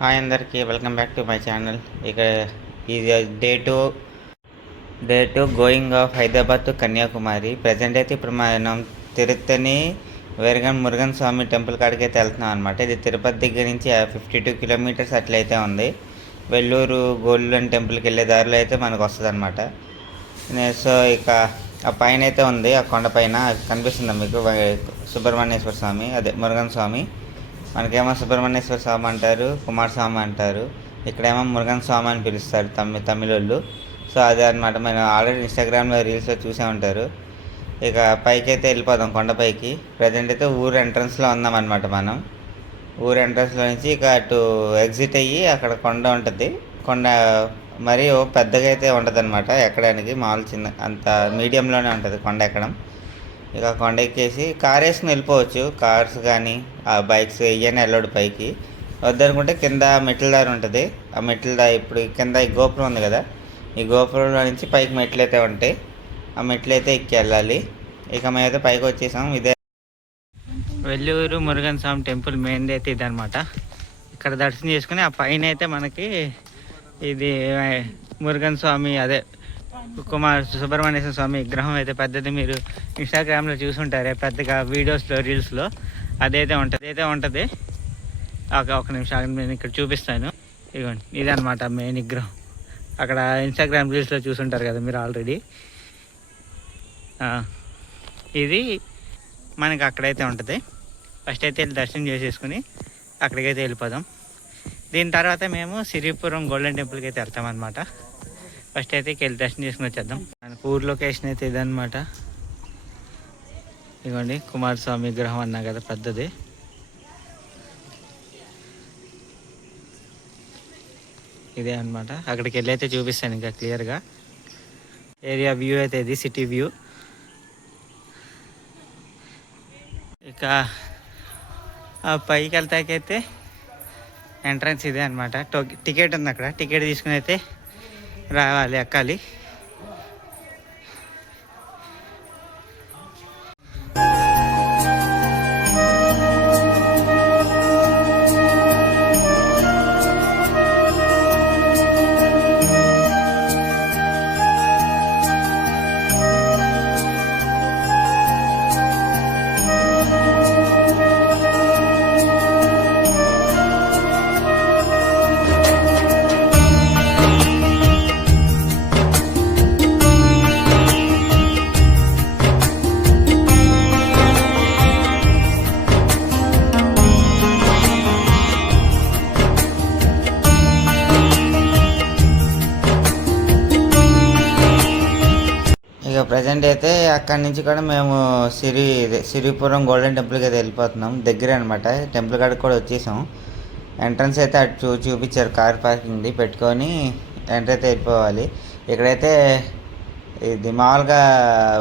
Hi అందరికీ welcome back to my channel. ఇక ఇది day to going of Hyderabad to Kanyakumari. Present అయితే ఇప్పుడు మనం తిరుత్తని వేరగన్ మురుగన్ స్వామి టెంపుల్ కాడికి అయితే వెళ్తున్నాం అనమాట. ఇది తిరుపతి దగ్గర నుంచి 52 కిలోమీటర్స్ అట్లయితే ఉంది. వెల్లూరు గోల్డెన్ టెంపుల్కి వెళ్ళే దారిలో అయితే మనకు వస్తుంది అనమాట. సో ఇక ఆ పైన అయితే ఉంది, ఆ కొండ పైన కనిపిస్తుందా మీకు సుబ్రహ్మణ్యేశ్వర స్వామి, అదే మురుగన్ స్వామి. మనకేమో సుబ్రహ్మణ్యేశ్వర స్వామి అంటారు, కుమారస్వామి అంటారు. ఇక్కడేమో మురుగన్ స్వామి అని పిలుస్తారు తమిళోళ్ళు. సో అదే అనమాట, మనం ఆల్రెడీ ఇన్స్టాగ్రామ్లో రీల్స్లో చూసే ఉంటారు. ఇక పైకి అయితే వెళ్ళిపోదాం కొండపైకి. ప్రజెంట్ అయితే ఊరు ఎంట్రన్స్లో ఉన్నామన్నమాట మనం. ఊరు ఎంట్రన్స్లో నుంచి ఇక అటు ఎగ్జిట్ అయ్యి అక్కడ కొండ ఉంటుంది. కొండ మరీ పెద్దగా అయితే ఉండదు అనమాట ఎక్కడానికి, మామూలు చిన్న అంత మీడియంలోనే ఉంటుంది కొండ ఎక్కడం. ఇక కొండ ఎక్కేసి కార్ వేసుకుని వెళ్ళిపోవచ్చు. కార్స్ కానీ ఆ బైక్స్ ఇవన్నీ వెళ్ళడు పైకి. వద్దనుకుంటే కింద మెట్ల దారి ఉంటుంది. ఆ మెట్ల దారి ఇప్పుడు కింద ఈ గోపురం ఉంది కదా, ఈ గోపురంలో నుంచి పైకి మెట్లు అయితే ఉంటాయి. ఆ మెట్లు అయితే ఎక్కి వెళ్ళాలి. ఇక మేమైతే పైకి వచ్చేసాం. ఇదే వెల్లూరు మురుగన్ స్వామి టెంపుల్ మెయిన్ అయితే ఇదనమాట. ఇక్కడ దర్శనం చేసుకుని ఆ పైన అయితే మనకి ఇది మురుగన్ స్వామి, అదే సుబ్రహ్మణ్యేశ్వర స్వామి విగ్రహం అయితే పెద్దది. మీరు ఇన్స్టాగ్రామ్లో చూసుంటారే పెద్దగా వీడియోస్లో రీల్స్లో, అదైతే ఉంటుంది. ఒక నిమిషం నేను ఇక్కడ చూపిస్తాను. ఇదిగోండి, ఇదనమాట మెయిన్ విగ్రహం. అక్కడ ఇన్స్టాగ్రామ్ రీల్స్లో చూసుంటారు కదా మీరు ఆల్రెడీ. ఇది మనకి అక్కడైతే ఉంటుంది. ఫస్ట్ అయితే వెళ్ళి దర్శనం చేసేసుకుని అక్కడికైతే వెళ్ళిపోదాం. దీని తర్వాత మేము సిరిపురం గోల్డెన్ టెంపుల్కి అయితే వెళ్తామన్నమాట. ఫస్ట్ అయితే వెళ్ళి దర్శనం చేసుకుని వచ్చేద్దాం. మనకు ఊరు లొకేషన్ అయితే ఇదనమాట. ఇదిగోండి కుమారస్వామి విగ్రహం అన్నా కదా పెద్దది. ఇదే అనమాట. అక్కడికి వెళ్ళి అయితే చూపిస్తాను ఇంకా క్లియర్గా. ఏరియా వ్యూ అయితే ఇది సిటీ వ్యూ. ఇక పైకి వెళ్తాకైతే ఎంట్రన్స్ ఇదే అనమాట. టికెట్ ఉంది అక్కడ, టికెట్ తీసుకుని అయితే రావాలి, ఎక్కాలి. ఇక ప్రజెంట్ అయితే అక్కడి నుంచి కూడా మేము సిరిపురం గోల్డెన్ టెంపుల్కి అయితే వెళ్ళిపోతున్నాం. దగ్గరే అనమాట, టెంపుల్ కాడికి కూడా వచ్చేసాం. ఎంట్రన్స్ అయితే అటు చూపించారు, కార్ పార్కింగ్ది పెట్టుకొని ఎంటర్ అయితే వెళ్ళిపోవాలి. ఇక్కడైతే ఇది మామూలుగా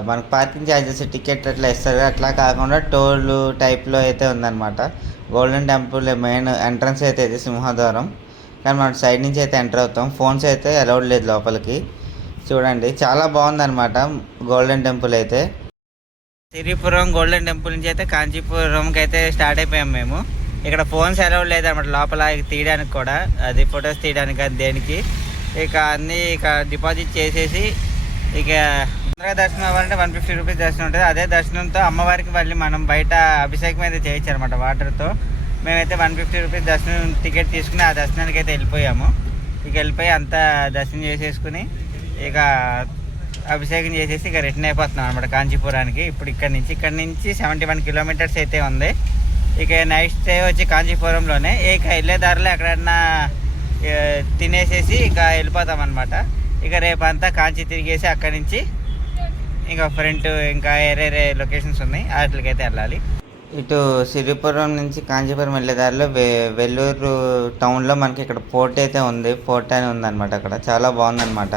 మనకు పార్కింగ్ ఛార్జెస్ టికెట్ అట్లా ఇస్తారు, అట్లా కాకుండా టోల్ టైప్లో అయితే ఉందన్నమాట. గోల్డెన్ టెంపుల్ మెయిన్ ఎంట్రన్స్ అయితే ఇది సింహద్వారం, కానీ మనం సైడ్ నుంచి అయితే ఎంటర్ అవుతాం. ఫోన్స్ అయితే అలౌడ్ లేదు లోపలికి. చూడండి చాలా బాగుందన్నమాట గోల్డెన్ టెంపుల్ అయితే. సిరిపురం గోల్డెన్ టెంపుల్ నుంచి అయితే కాంచీపురంకి అయితే స్టార్ట్ అయిపోయాం మేము. ఇక్కడ ఫోన్స్ అలౌడ్ లేదన్నమాట లోపల తీయడానికి కూడా, అది ఫొటోస్ తీయడానికి అది దేనికి. ఇక అన్నీ ఇక డిపాజిట్ చేసేసి ఇక తొందరగా దర్శనం అవ్వాలంటే 150 రూపీస్ దర్శనం ఉంటుంది. అదే దర్శనంతో అమ్మవారికి మళ్ళీ మనం బయట అభిషేకం అయితే చేయొచ్చు అనమాట వాటర్తో. మేమైతే 150 రూపీస్ దర్శనం టికెట్ తీసుకుని ఆ దర్శనానికి అయితే వెళ్ళిపోయాము. ఇక వెళ్ళిపోయి అంతా దర్శనం చేసేసుకుని ఇక అభిషేకం చేసేసి ఇక రిటర్న్ అయిపోతున్నాం అనమాట కాంచీపురానికి. ఇప్పుడు ఇక్కడ నుంచి 71 కిలోమీటర్స్ అయితే ఉంది. ఇక నైట్ స్టే వచ్చి కాంచీపురంలోనే. ఇక వెళ్ళే దారిలో ఎక్కడన్నా తినేసేసి ఇక వెళ్ళిపోతాం అనమాట. ఇక రేపంతా కాంచీ తిరిగేసి అక్కడి నుంచి ఇంకా ఫ్రంట్ ఇంకా ఏరే లొకేషన్స్ ఉన్నాయి, వాటికైతే వెళ్ళాలి. ఇటు సిరిపురం నుంచి కాంచీపురం వెళ్ళే దారిలో వెల్లూరు టౌన్లో మనకి ఇక్కడ పోర్ట్ అయితే ఉంది. పోర్ట్ అని ఉందన్నమాట. అక్కడ చాలా బాగుందన్నమాట.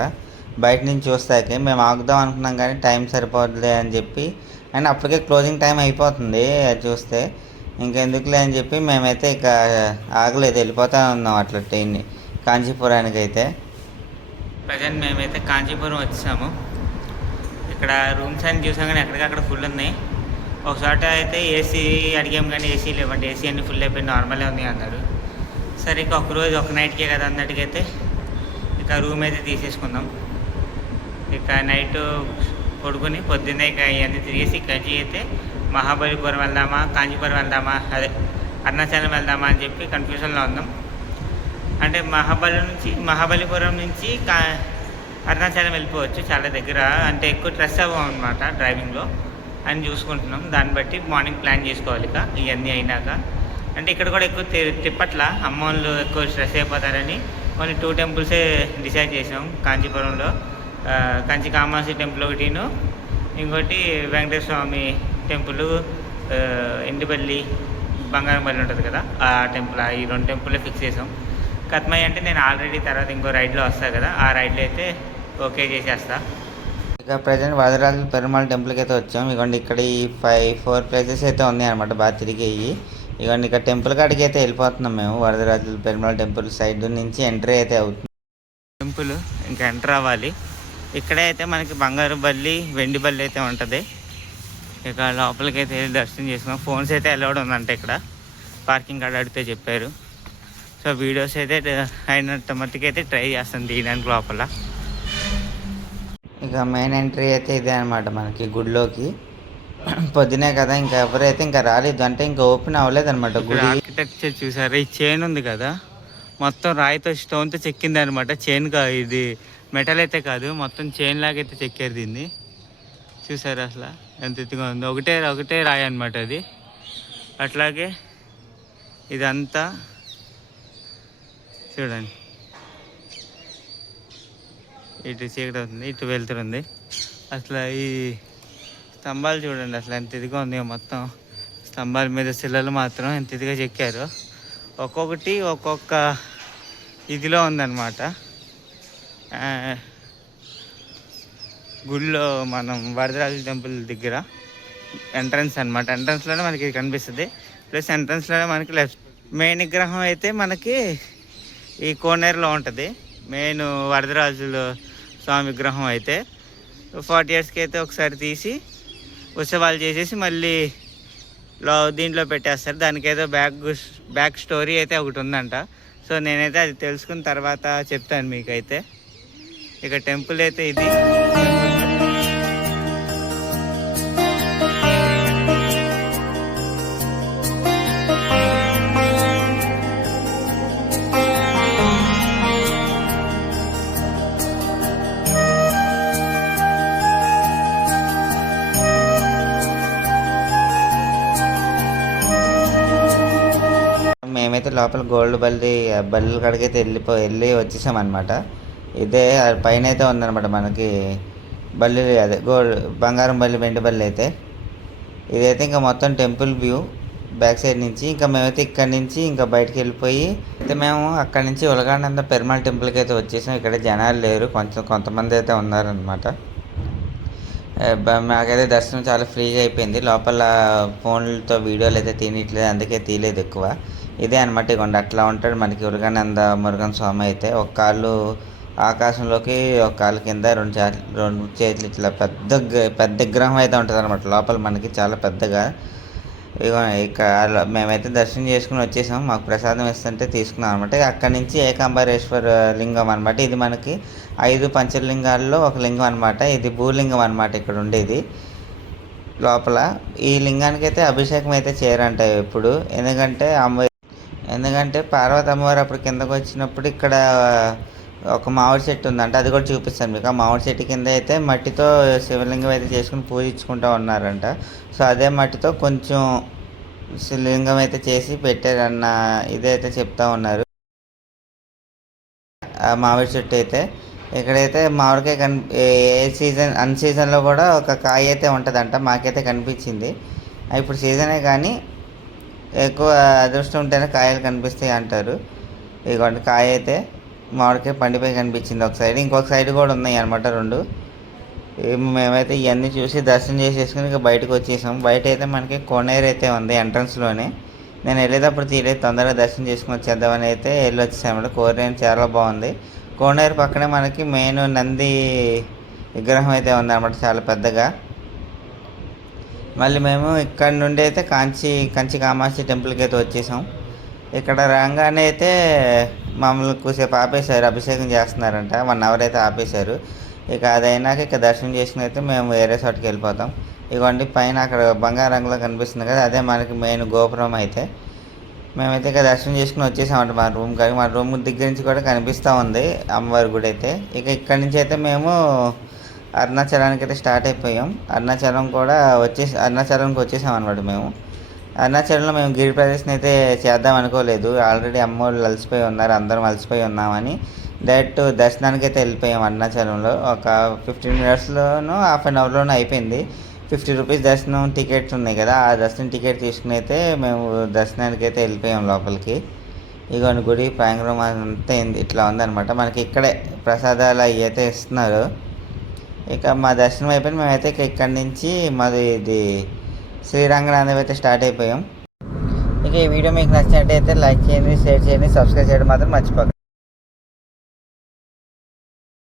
బయట నుంచి చూస్తాకే మేము ఆగుదాం అనుకున్నాం కానీ టైం సరిపోదులే అని చెప్పి, అండ్ అప్పటికే క్లోజింగ్ టైం అయిపోతుంది చూస్తే. ఇంకెందుకులే అని చెప్పి మేమైతే ఇక ఆగలేదు, వెళ్ళిపోతూ ఉన్నాం అట్లా ట్రైన్ని కాంచీపురానికి అయితే. ప్రజెంట్ మేమైతే కాంచీపురం వచ్చేసాము. ఇక్కడ రూమ్స్ అని చూసాం కానీ ఎక్కడికక్కడ ఫుల్ ఉన్నాయి. ఒక చోట అయితే ఏసీ అడిగాము కానీ ఏసీ లేవండి, ఏసీ అన్ని ఫుల్ అయిపోయి నార్మలే ఉంది అన్నారు. సరే ఇక ఒకరోజు ఒక నైట్కే కదా అన్నట్టుకైతే ఇక రూమ్ అయితే తీసేసుకుందాం. ఇక నైట్ పడుకొని పొద్దున్నే ఇక ఇవన్నీ తిరిగేసి ఇక్కడి నుంచి అయితే మహాబలిపురం వెళ్దామా, కాంచీపురం వెళ్దామా, అదే అరుణాచలం వెళ్దామా అని చెప్పి కన్ఫ్యూజన్లో ఉన్నాం. అంటే మహాబలిపురం నుంచి అరుణాచలం వెళ్ళిపోవచ్చు, చాలా దగ్గర. అంటే ఎక్కువ స్ట్రెస్ అవ్వం అనమాట డ్రైవింగ్లో అని చూసుకుంటున్నాం. దాన్ని బట్టి మార్నింగ్ ప్లాన్ చేసుకోవాలి ఇక ఇవన్నీ అయినాక. అంటే ఇక్కడ కూడా ఎక్కువ తిప్పట్ల అమ్మ వాళ్ళు ఎక్కువ స్ట్రెస్ అయిపోతారని కొన్ని 2 టెంపుల్సే డిసైడ్ చేసాం. కాంచీపురంలో కంచి కామాక్షి టెంపుల్ ఒకటిను, ఇంకోటి వెంకటేశ్వర స్వామి టెంపుల్, ఎండిపల్లి బంగారంపల్లి ఉంటుంది కదా ఆ టెంపుల్. ఈ 2 టెంపుల్లే ఫిక్స్ చేసాం. కత్మయ్య అంటే నేను ఆల్రెడీ తర్వాత ఇంకో రైడ్లో వస్తాను కదా, ఆ రైడ్లో అయితే ఓకే చేసేస్తా. ఇక ప్రజెంట్ వరదరాజుల పెరుమాళ్ టెంపుల్కి అయితే వచ్చాం. ఇదిగోండి ఇక్కడ ఈ 4 ప్లేసెస్ అయితే ఉన్నాయి అనమాట బాగా తిరిగేవి. ఇదిగోండి ఇక్కడ టెంపుల్ కాడికి అయితే వెళ్ళిపోతున్నాం మేము. వరదరాజుల పెరుమాళ్ టెంపుల్ సైడ్ నుంచి ఎంట్రీ అయితే అవుతుంది. టెంపుల్ ఇంకా ఎంటర్ అవ్వాలి. ఇక్కడే అయితే మనకి బంగారు బల్లి, వెండి బల్లి అయితే ఉంటుంది. ఇక లోపలికి అయితే దర్శనం చేసుకున్నాం. ఫోన్స్ అయితే అలౌడ్ ఉందంటే ఇక్కడ పార్కింగ్ కార్డ్ అడిగితే చెప్పారు. సో వీడియోస్ అయితే అయినంత మట్టుకు అయితే ట్రై చేస్తాను తీయడానికి లోపల. ఇక మెయిన్ ఎంట్రీ అయితే ఇదే అనమాట మనకి గుడిలోకి. పొద్దునే కదా ఇంకా ఎవరైతే ఇంకా రాలేదు, అంటే ఇంకా ఓపెన్ అవ్వలేదు అనమాట గుడి. ఆర్కిటెక్చర్ చూసారా, ఈ చైన్ ఉంది కదా మొత్తం రాయితో స్టోన్తో చెక్కింది అనమాట. చైన్ ఇది మెటల్ అయితే కాదు, మొత్తం చైన్ లాగైతే చెక్కారు దీన్ని. చూసారా అసలు ఎంత ఎత్తుగా ఉందో, ఒకటే రాయి అనమాట అది. అట్లాగే ఇదంతా చూడండి, ఇటు చీకటి అవుతుంది, ఇటు వెళ్తుంది. అసలు ఈ స్తంభాలు చూడండి అసలు ఎంత ఇదిగా ఉంది. మొత్తం స్తంభాల మీద శిలలు మాత్రం ఎంత ఇదిగా చెక్కారు. ఒక్కొక్కటి ఒక్కొక్క ఇదిలో ఉందన్నమాట. గుడిలో మనం వరదరాజుల టెంపుల్ దగ్గర ఎంట్రన్స్ అనమాట. ఎంట్రన్స్లోనే మనకి ఇది కనిపిస్తుంది. ప్లస్ ఎంట్రన్స్లోనే మనకి మెయిన్ విగ్రహం అయితే మనకి ఈ కోనేరులో ఉంటుంది. మెయిన్ వరదరాజుల స్వామి విగ్రహం అయితే 40 yearsకి అయితే ఒకసారి తీసి ఉత్సవాలు చేసేసి మళ్ళీ దీంట్లో పెట్టేస్తారు. దానికి ఏదో బ్యాక్ స్టోరీ అయితే ఒకటి ఉందంట. సో నేనైతే అది తెలుసుకున్న తర్వాత చెప్తాను మీకైతే. ఇక టెంపుల్ అయితే ఇది. మేమైతే లోపల గోల్డ్ బల్లి కాడికైతే వెళ్ళి వచ్చేసాం అనమాట. ఇదే పైన అయితే ఉందన్నమాట మనకి బల్లి, అదే బంగారం బల్లి, వెండి బల్లి అయితే. ఇదైతే ఇంకా మొత్తం టెంపుల్ వ్యూ బ్యాక్ సైడ్ నుంచి. ఇంకా మేమైతే ఇక్కడి నుంచి ఇంకా బయటకు వెళ్ళిపోయి అయితే మేము అక్కడి నుంచి ఉలగానంద పెరుమాళ్ టెంపుల్కి అయితే వచ్చేసాం. ఇక్కడ జనాలు లేరు, కొంతమంది అయితే ఉన్నారనమాట. మాకైతే దర్శనం చాలా ఫ్రీగా అయిపోయింది. లోపల ఫోన్లతో వీడియోలు అయితే తీయట్లేదు, అందుకే తీయలేదు ఎక్కువ. ఇదే అనమాట. ఇవ్వండి అట్లా ఉంటాడు మనకి ఉలగానంద మురుగన్ స్వామి అయితే. ఒక కాళ్ళు ఆకాశంలోకి, ఒక కాళ్ళు కింద, రెండు చేతులు ఇట్లా పెద్ద విగ్రహం అయితే ఉంటుంది అనమాట లోపల మనకి, చాలా పెద్దగా. ఇక మేమైతే దర్శనం చేసుకుని వచ్చేసాం. మాకు ప్రసాదం ఇస్తుంటే తీసుకున్నాం అనమాట. అక్కడి నుంచి ఏకాంబరేశ్వర లింగం అనమాట. ఇది మనకి 5 పంచలింగాల్లో ఒక లింగం అనమాట. ఇది భూలింగం అనమాట ఇక్కడ ఉండేది లోపల. ఈ లింగానికి అయితే అభిషేకం అయితే చేయరంట ఎప్పుడు. ఎందుకంటే పార్వతి అమ్మవారు అప్పుడు కిందకు వచ్చినప్పుడు ఇక్కడ ఒక మామిడి చెట్టు ఉందంట, అది కూడా చూపిస్తాను మీకు. ఆ మామిడి చెట్టు కింద అయితే మట్టితో శివలింగం అయితే చేసుకుని పూజించుకుంటూ ఉన్నారంట. సో అదే మట్టితో కొంచెం శివలింగం అయితే చేసి పెట్టారన్న ఇదైతే చెప్తా ఉన్నారు. ఆ మామిడి చెట్టు అయితే ఇక్కడైతే మామిడికాయ అన్ సీజన్లో కూడా ఒక కాయ అయితే ఉంటుందంట. మాకైతే కనిపించింది. ఇప్పుడు సీజనే కానీ ఎక్కువ అదృష్టం ఉంటేనే కాయలు కనిపిస్తాయి అంటారు. ఇదిగోండి కాయ అయితే మామిడికాయ పండిపోయి కనిపించింది ఒక సైడ్, ఇంకొక సైడ్ కూడా ఉన్నాయి అనమాట 2. మేమైతే ఇవన్నీ చూసి దర్శనం చేసేసుకుని ఇక బయటకు వచ్చేసాం. బయట అయితే మనకి కోనేరు అయితే ఉంది ఎంట్రన్స్లోనే. నేను వెళ్ళేటప్పుడు తీయలేదు, తొందరగా దర్శనం చేసుకుని వచ్చేద్దామని అయితే వెళ్ళి వచ్చేసామంటే. కోనేరు చాలా బాగుంది. కోనేరు పక్కనే మనకి మెయిన్ నంది విగ్రహం అయితే ఉందన్నమాట, చాలా పెద్దగా. మళ్ళీ మేము ఇక్కడ నుండి అయితే కంచి కామాక్షి టెంపుల్కి అయితే వచ్చేసాం. ఇక్కడ రాగానే అయితే మమ్మల్ని కూసేపు ఆపేశారు, అభిషేకం చేస్తున్నారంట. 1 అవర్ అయితే ఆపేశారు. ఇక అదైనాక ఇక దర్శనం చేసుకుని అయితే మేము వేరే చోటుకి వెళ్ళిపోతాం. ఇదిగోండి పైన అక్కడ బంగారు రంగులో కనిపిస్తుంది కదా, అదే మనకి మెయిన్ గోపురం అయితే. మేమైతే ఇక దర్శనం చేసుకుని వచ్చేసామంట మా రూమ్ కానీ. మా రూమ్ దగ్గర నుంచి కూడా కనిపిస్తూ ఉంది అమ్మవారి గుడి అయితే. ఇక ఇక్కడి నుంచి అయితే మేము అరుణాచలానికి అయితే స్టార్ట్ అయిపోయాం. అరుణాచలంకి వచ్చేసాం అనమాట మేము. అరుణాచలంలో మేము గిరి ప్రదర్శన అయితే చేద్దాం అనుకోలేదు. ఆల్రెడీ అమ్మోళ్ళు అలసిపోయి ఉన్నారు, అందరం అలసిపోయి ఉన్నామని డైరెక్ట్ దర్శనానికి అయితే వెళ్ళిపోయాం. అరుణాచలంలో ఒక 15 మినిట్స్లోనూ హాఫ్ అన్ అవర్లోనూ అయిపోయింది. 50 రూపీస్ దర్శనం టికెట్స్ ఉన్నాయి కదా, ఆ దర్శనం టికెట్ తీసుకుని అయితే మేము దర్శనానికి అయితే వెళ్ళిపోయాం లోపలికి. ఇగోండి గుడి ప్రాంగణం అంతా ఇట్లా ఉందన్నమాట. మనకి ఇక్కడే ప్రసాదాలు అవి అయితే ఇస్తున్నారు. ఇక మా దర్శనం అయిపోయింది. మేమైతే ఇక్కడి నుంచి మాది ఇది శ్రీరంగనాథం అయితే స్టార్ట్ అయిపోయాం. ఇక ఈ వీడియో మీకు నచ్చినట్టయితే లైక్ చేయండి, షేర్ చేయండి, సబ్స్క్రైబ్ చేయడం మాత్రం మర్చిపోకండి.